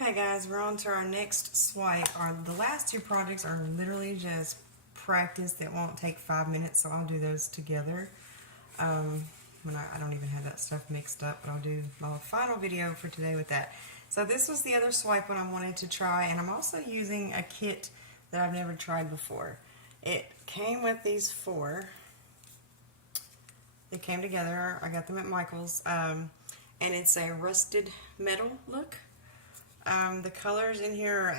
Okay guys, we're on to our next swipe. The last two projects are literally just practice that won't take 5 minutes, so I'll do those together. When I don't even have that stuff mixed up, but I'll do my final video for today with that. So this was the other swipe one I wanted to try, and I'm also using a kit that I've never tried before. It came with these four. They came together. I got them at Michael's, and it's a rusted metal look. The colors in here are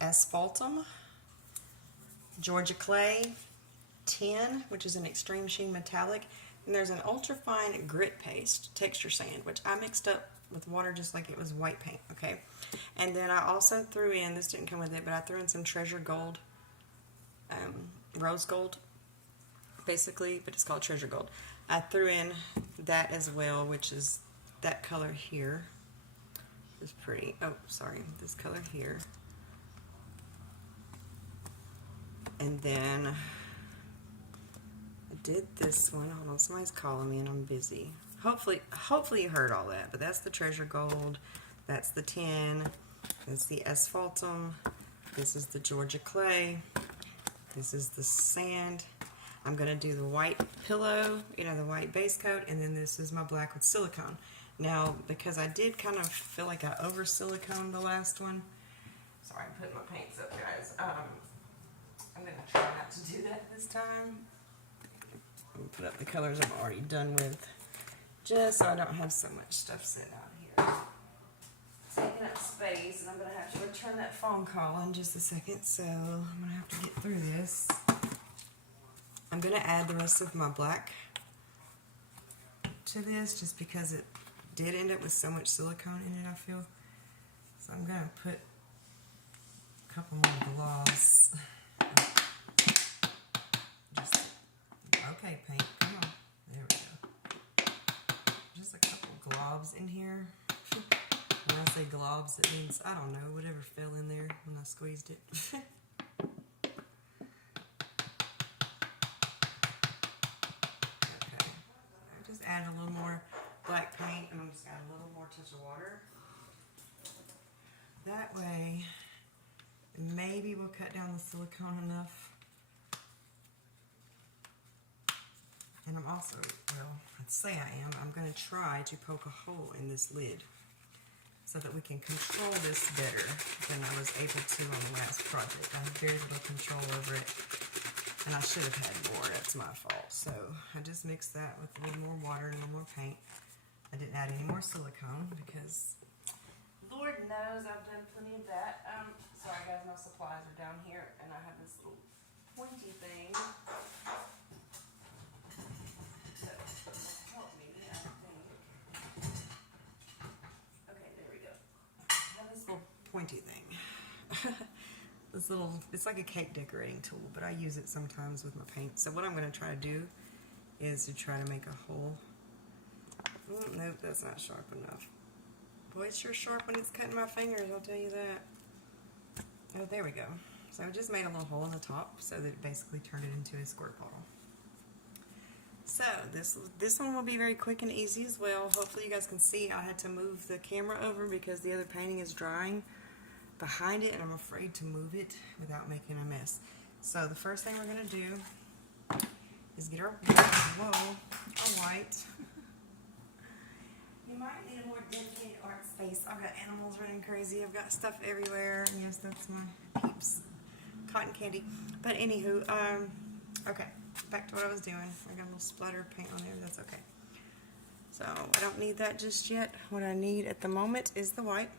asphaltum, Georgia clay, tin, which is an extreme sheen metallic, and there's an ultra fine grit paste, texture sand, which I mixed up with water just like it was white paint, okay? And then I also threw in, this didn't come with it, but I threw in some treasure gold, rose gold, basically, but it's called treasure gold. I threw in that as well, which is that color here. Is pretty. Oh, sorry, this color here. And then I did this one. Hold on, somebody's calling me and I'm busy. Hopefully you heard all that. But that's the treasure gold. That's the tin. That's the asphaltum. This is the Georgia clay. This is the sand. I'm gonna do the white pillow, the white base coat, and then this is my black with silicone. Now, because I did kind of feel like I over siliconed the last one. Sorry, I'm putting my paints up, guys. I'm going to try not to do that this time. I'm going to put up the colors I'm already done with, just so I don't have so much stuff sitting out here. It's taking up space, and I'm going to have to return that phone call in just a second, so I'm going to have to get through this. I'm going to add the rest of my black to this, just because it did end up with so much silicone in it, I feel. So I'm going to put a couple more gloss. Okay, paint, come on. There we go. Just a couple globs in here. When I say globs, it means, I don't know, whatever fell in there when I squeezed it. Okay, I just add a little more black paint, and I'm just add a little more touch of water. That way, maybe we'll cut down the silicone enough. And I'm also, well, I'd say I am, I'm going to try to poke a hole in this lid so that we can control this better than I was able to on the last project. I had very little control over it, and I should have had more. That's my fault. So I just mixed that with a little more water and a little more paint. I didn't add any more silicone because Lord knows I've done plenty of that. Sorry guys, my supplies are down here, and I have this little pointy thing that will help me, I think. Okay, there we go. I have this little pointy thing. This little, it's like a cake decorating tool, but I use it sometimes with my paint. So what I'm going to try to do is to try to make a hole. Oh, nope, that's not sharp enough. Boy, it's sure sharp when it's cutting my fingers, I'll tell you that. Oh, there we go. So I just made a little hole in the top so that it basically turned it into a squirt bottle. So this one will be very quick and easy as well. Hopefully you guys can see I had to move the camera over because the other painting is drying behind it, and I'm afraid to move it without making a mess. So the first thing we're going to do is get our white. You might need a more dedicated art space. I've got animals running crazy. I've got stuff everywhere. Yes, that's my peeps. Cotton candy. But anywho, okay. Back to what I was doing. I got a little splatter of paint on there. That's okay. So I don't need that just yet. What I need at the moment is the white.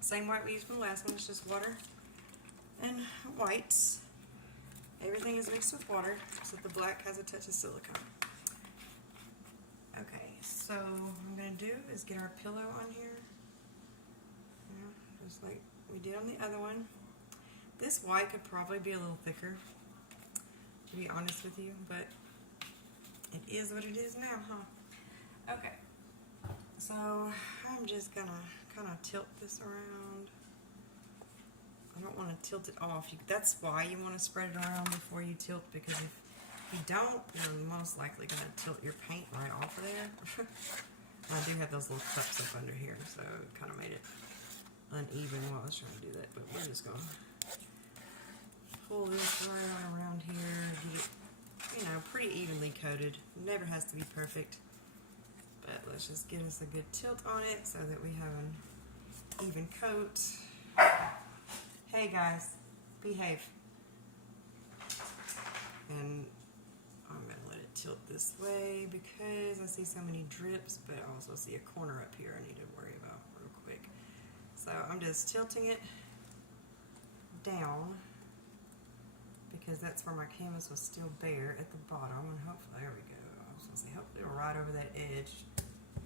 Same white we used from the last one. It's just water and whites. Everything is mixed with water, so the black has a touch of silicone. Okay, so what I'm going to do is get our pillow on here, just like we did on the other one. This white could probably be a little thicker, to be honest with you, but it is what it is now, huh? Okay, so I'm just going to kind of tilt this around. I don't want to tilt it off. That's why you want to spread it around before you tilt, because if you don't, you're most likely going to tilt your paint right off of there. I do have those little cups up under here, so it kind of made it uneven while I was trying to do that, but we're just going to pull this right on around here, get it, you know, pretty evenly coated. Never has to be perfect, but let's just get us a good tilt on it so that we have an even coat. Hey guys, behave. And I'm going to let it tilt this way because I see so many drips, but I also see a corner up here I need to worry about real quick. So I'm just tilting it down because that's where my canvas was still bare at the bottom, and hopefully, there we go. I was going to say, hopefully we're right over that edge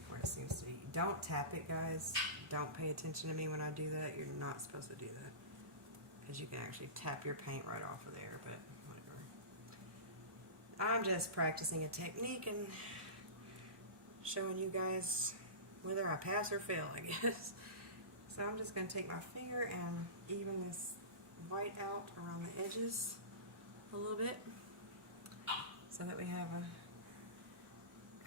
where it seems to be. Don't tap it, guys. Don't pay attention to me when I do that. You're not supposed to do that because you can actually tap your paint right off of there, but whatever. I'm just practicing a technique and showing you guys whether I pass or fail, I guess. So I'm just going to take my finger and even this white out around the edges a little bit so that we have a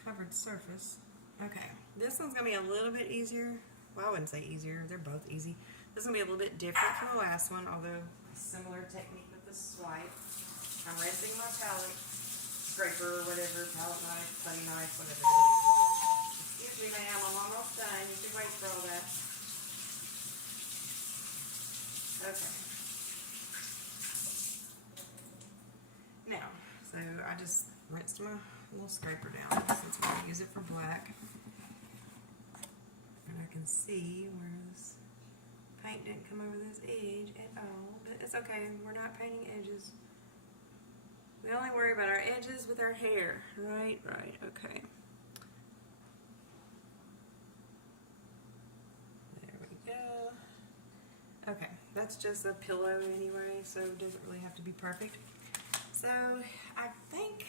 covered surface. Okay, this one's going to be a little bit easier. Well, I wouldn't say easier. They're both easy. This is going to be a little bit different from the last one, although similar technique with the swipe. I'm rinsing my palette, scraper or whatever, palette knife, putty knife, whatever it is. Excuse me, ma'am, I'm almost done. You can wait for all that. Okay. Now, so I just rinsed my little scraper down since we're going to use it for black. And I can see where this paint didn't come over this edge at all, but it's okay. We're not painting edges. We only worry about our edges with our hair. Right, okay. There we go. Okay, that's just a pillow anyway, so it doesn't really have to be perfect. So I think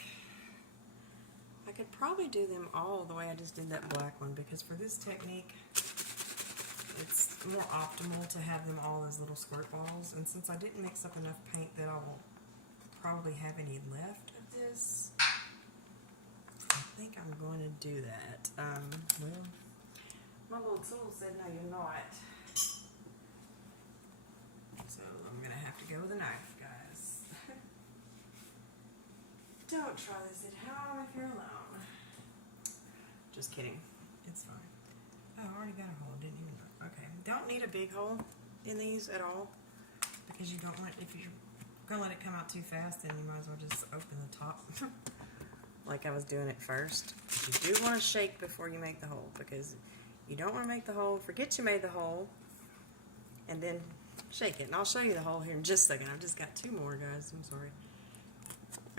I could probably do them all the way I just did that black one, because for this technique it's more optimal to have them all as little squirt balls, and since I didn't mix up enough paint that I won't probably have any left of this, I think I'm going to do that. Well, my little tool said no, you're not. So I'm going to have to go with a knife, guys. Don't try this at home if you're alone. Just kidding. It's fine. Oh, I already got a hole. Didn't even know. Okay. Don't need a big hole in these at all, because you don't want, if you're going to let it come out too fast, then you might as well just open the top like I was doing it first. You do want to shake before you make the hole, because you don't want to make the hole, forget you made the hole, and then shake it. And I'll show you the hole here in just a second. I've just got two more, guys. I'm sorry.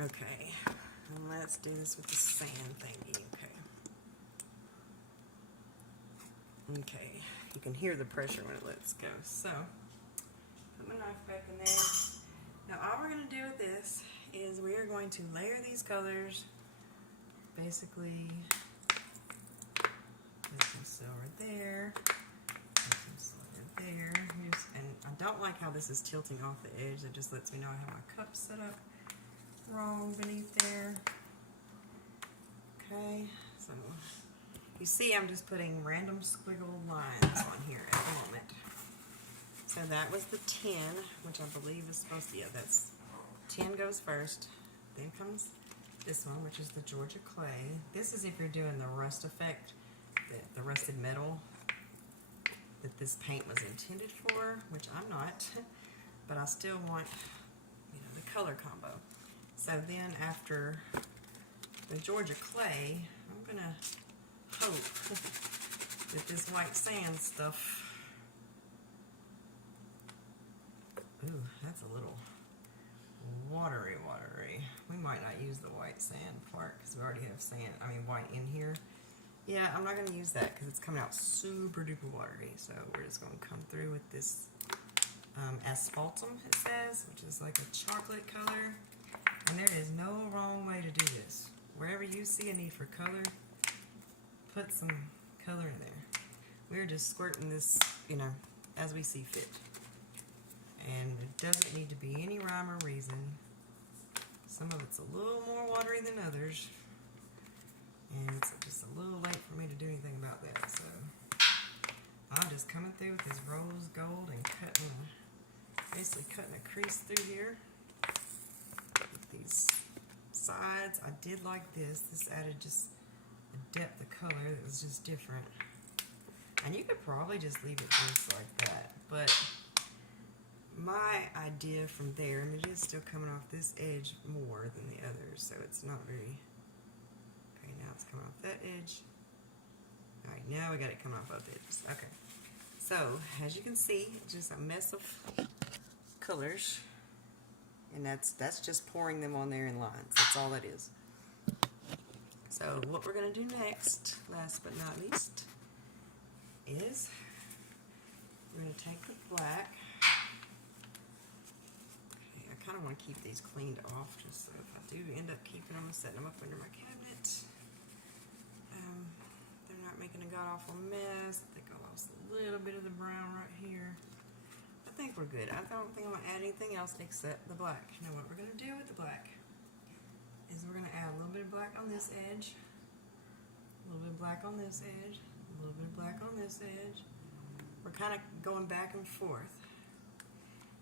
Okay. And let's do this with the sand thingy. Okay. Okay. You can hear the pressure when it lets go. So, put my knife back in there. Now all we're going to do with this is we are going to layer these colors. Basically, put some silver there, put some silver there. And I don't like how this is tilting off the edge. It just lets me know I have my cup set up wrong beneath there. Okay, so you see I'm just putting random squiggle lines on here at the moment. So that was the 10, which I believe is supposed to, yeah, that's 10 goes first. Then comes this one, which is the Georgia clay. This is if you're doing the rust effect, the rusted metal that this paint was intended for, which I'm not, but I still want, you know, the color combo. So then after the Georgia clay, I'm gonna hope that this white sand stuff. Ooh, that's a little watery. We might not use the white sand part because we already have sand, white in here. Yeah, I'm not going to use that because it's coming out super duper watery. So we're just going to come through with this asphaltum, it says, which is like a chocolate color. And there is no wrong way to do this. Wherever you see a need for color, put some color in there. We're just squirting this, you know, as we see fit. And it doesn't need to be any rhyme or reason. Some of it's a little more watery than others. And it's just a little late for me to do anything about that. So I'm just coming through with this rose gold and basically cutting a crease through here. With these sides, I did like this. This added just a depth of color that was just different. And you could probably just leave it just like that, but my idea from there, and it is still coming off this edge more than the others, so it's not very, okay, now it's coming off that edge. Alright, now we got it coming off both edges. Okay, so as you can see, it's just a mess of colors, and that's just pouring them on there in lines. That's all that is. So what we're going to do next, last but not least, is we're going to take the black. Okay, I kind of want to keep these cleaned off, just so if I do end up keeping them and setting them up under my cabinet, they're not making a god-awful mess. I think I lost a little bit of the brown right here. I think we're good. I don't think I'm going to add anything else except the black. Now what we're going to do with the black is we're going to add a little bit of black on this edge, a little bit of black on this edge, a little bit of black on this edge. We're kind of going back and forth.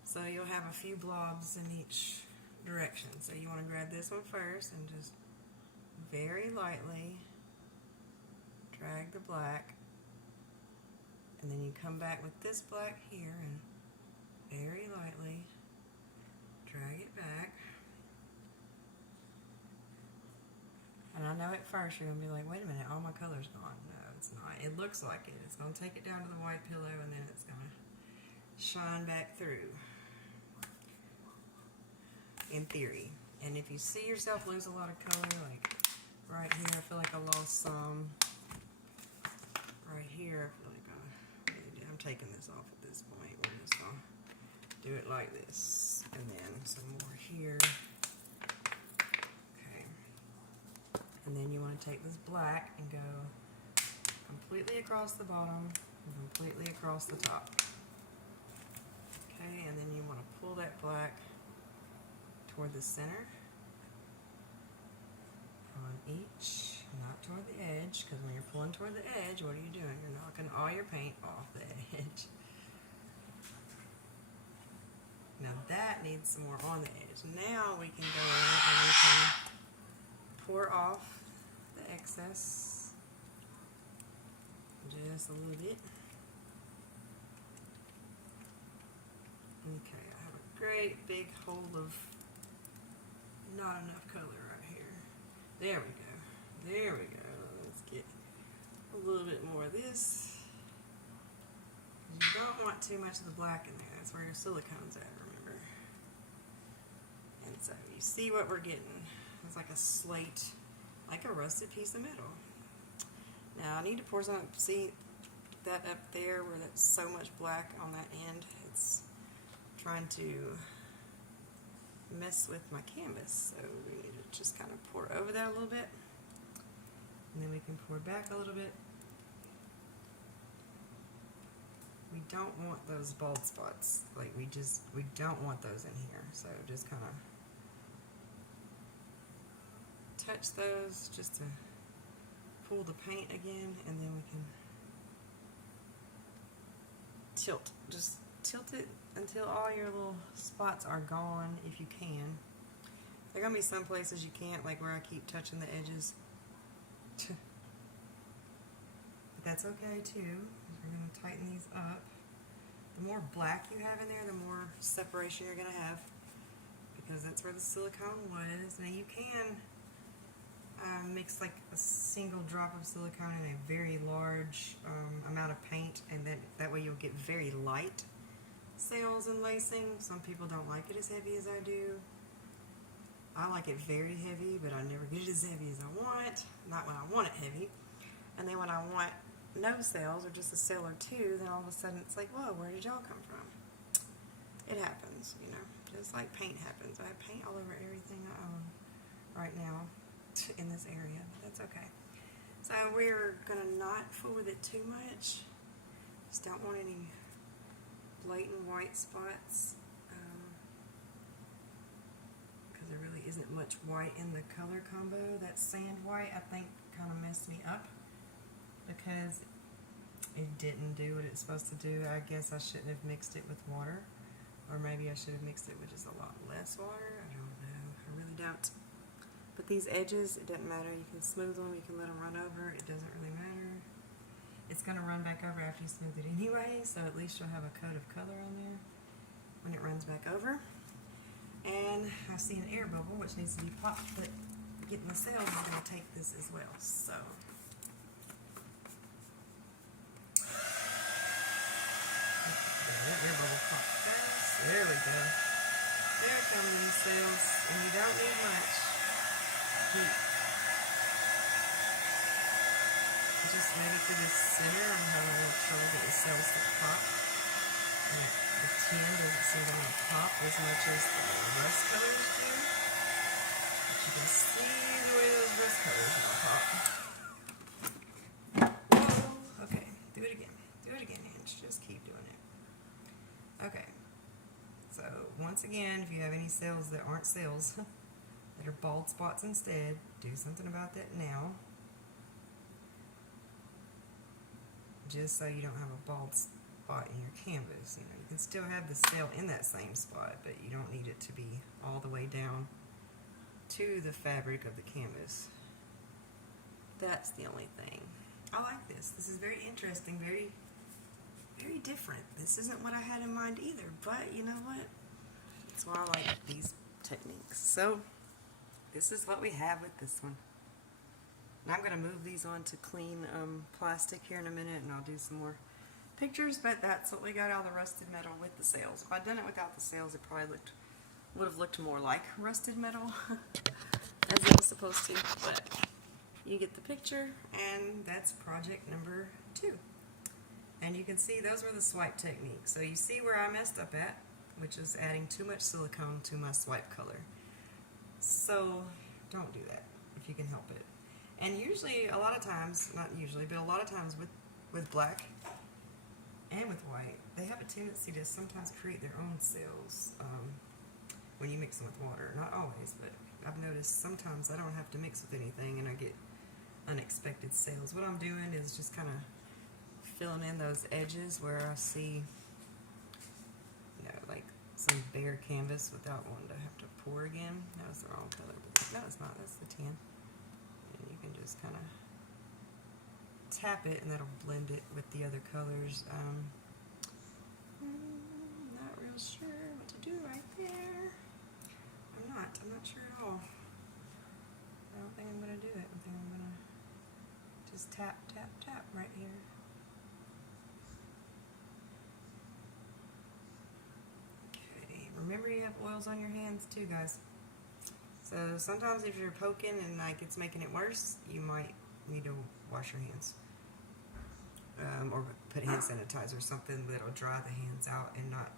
So you'll have a few blobs in each direction. So you want to grab this one first and just very lightly drag the black. And then you come back with this black here and very lightly drag it back. And I know at first you're going to be like, wait a minute, all my color's gone. No, it's not. It looks like it. It's going to take it down to the white pillow and then it's going to shine back through. In theory. And if you see yourself lose a lot of color, like right here, I feel like I lost some. Right here, I feel like I'm taking this off at this point. We're just going to do it like this. And then some more here. And then you want to take this black and go completely across the bottom and completely across the top. Okay, and then you want to pull that black toward the center on each, not toward the edge, because when you're pulling toward the edge, what are you doing? You're knocking all your paint off the edge. Now that needs some more on the edge. Now we can go in and we can pour off the excess just a little bit. Okay, I have a great big hole of not enough color right here. There we go. There we go. Let's get a little bit more of this. You don't want too much of the black in there. That's where your silicone's at, remember. And so you see what we're getting. It's like a slate, like a rusted piece of metal. Now I need to pour some, see that up there where that's so much black on that end? It's trying to mess with my canvas. So we need to just kind of pour over that a little bit. And then we can pour back a little bit. We don't want those bald spots. Like we don't want those in here. So just kind of touch those just to pull the paint again, and then we can tilt. Just tilt it until all your little spots are gone if you can. There are going to be some places you can't, like where I keep touching the edges. But that's okay too. We're going to tighten these up. The more black you have in there, the more separation you're going to have, because that's where the silicone was. Now you can mix like a single drop of silicone in a very large amount of paint, and that way you'll get very light sails and lacing. Some people don't like it as heavy as I do. I like it very heavy, but I never get it as heavy as I want. Not when I want it heavy. And then when I want no sails or just a sail or two, then all of a sudden it's like, whoa, where did y'all come from? It happens, you know, just like paint happens. I have paint all over everything I own right now in this area, but that's okay. So we're going to not fool with it too much. Just don't want any blatant white spots, because there really isn't much white in the color combo. That sand white, I think, kind of messed me up, because it didn't do what it's supposed to do. I guess I shouldn't have mixed it with water. Or maybe I should have mixed it with just a lot less water. I don't know. I really doubt. But these edges, it doesn't matter. You can smooth them. You can let them run over. It doesn't really matter. It's going to run back over after you smooth it anyway, so at least you'll have a coat of color on there when it runs back over. And I see an air bubble, which needs to be popped, but getting the cells is going to take this as well. So that air bubble popped fast. There we go. There come them cells, and you don't need much heat. Just maybe through the center, I'm having a little trouble getting the cells to pop. And the tin doesn't seem to want to pop as much as the rust colors do. But you can see the way those rust colors don't pop. Whoa, okay, do it again. Do it again, Ange. Just keep doing it. Okay. So, once again, if you have any cells that aren't cells, that are bald spots instead, do something about that now. Just so you don't have a bald spot in your canvas. You know, you can still have the cell in that same spot, but you don't need it to be all the way down to the fabric of the canvas. That's the only thing. I like this. This is very interesting, very, very different. This isn't what I had in mind either, but you know what? That's why I like these techniques. So, this is what we have with this one. And I'm going to move these on to clean plastic here in a minute, and I'll do some more pictures, but that's what we got out of the rusted metal with the sails. If I'd done it without the sails, it probably would have looked more like rusted metal as it was supposed to, but you get the picture, and that's project number 2. And you can see those were the swipe techniques. So you see where I messed up at, which is adding too much silicone to my swipe color. So don't do that if you can help it. And usually, a lot of times, not usually, but a lot of times with black and with white, they have a tendency to sometimes create their own cells when you mix them with water. Not always, but I've noticed sometimes I don't have to mix with anything and I get unexpected cells. What I'm doing is just kind of filling in those edges where I see, you know, like some bare canvas without wanting to have to pour again. That was the wrong color. No, it's not. That's the tan. You can just kind of tap it and that'll blend it with the other colors. Not real sure what to do right there. I'm not sure at all. I don't think I'm going to do it. I think I'm going to just tap, tap, tap right here. Okay, remember you have oils on your hands too, guys. So sometimes if you're poking and like it's making it worse, you might need to wash your hands. Or put hand sanitizer or something that'll dry the hands out and not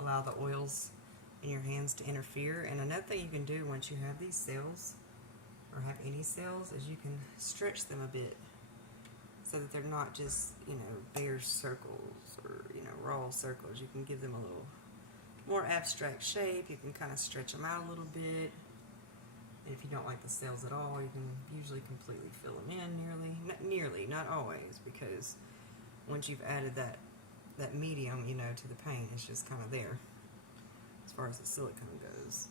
allow the oils in your hands to interfere. And another thing you can do once you have these cells, or have any cells, is you can stretch them a bit so that they're not just, you know, bare circles or, you know, raw circles. You can give them a little more abstract shape. You can kind of stretch them out a little bit. And if you don't like the cells at all, you can usually completely fill them in nearly, not always, because once you've added that medium, you know, to the paint, it's just kind of there as far as the silicone goes,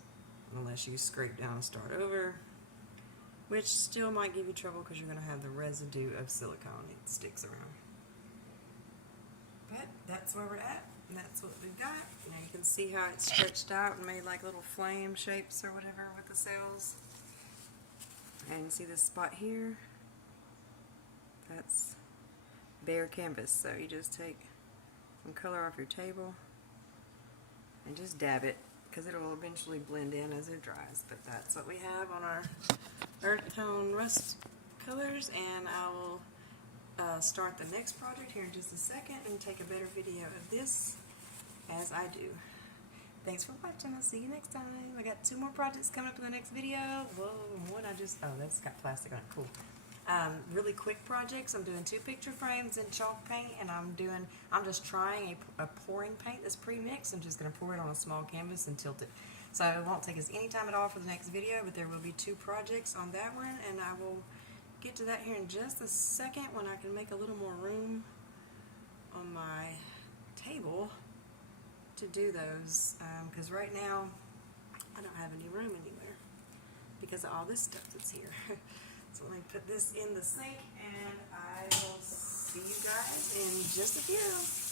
unless you scrape down and start over, which still might give you trouble because you're going to have the residue of silicone. It sticks around. But that's where we're at. And that's what we've got. Now you can see how it's stretched out and made like little flame shapes or whatever with the cells. And you can see this spot here. That's bare canvas. So you just take some color off your table and just dab it, because it'll eventually blend in as it dries. But that's what we have on our earth tone rust colors, and I will start the next project here in just a second and take a better video of this as I do. Thanks for watching. I'll see you next time. I got 2 more projects coming up in the next video. Whoa, one I just, oh, that's got plastic on it. Cool. Really quick projects. I'm doing 2 picture frames in chalk paint, and I'm just trying a pouring paint that's pre-mixed. I'm just going to pour it on a small canvas and tilt it. So it won't take us any time at all for the next video, but there will be 2 projects on that one, and I will get to that here in just a second when I can make a little more room on my table to do those, because right now I don't have any room anywhere because of all this stuff that's here. So let me put this in the sink and I will see you guys in just a few.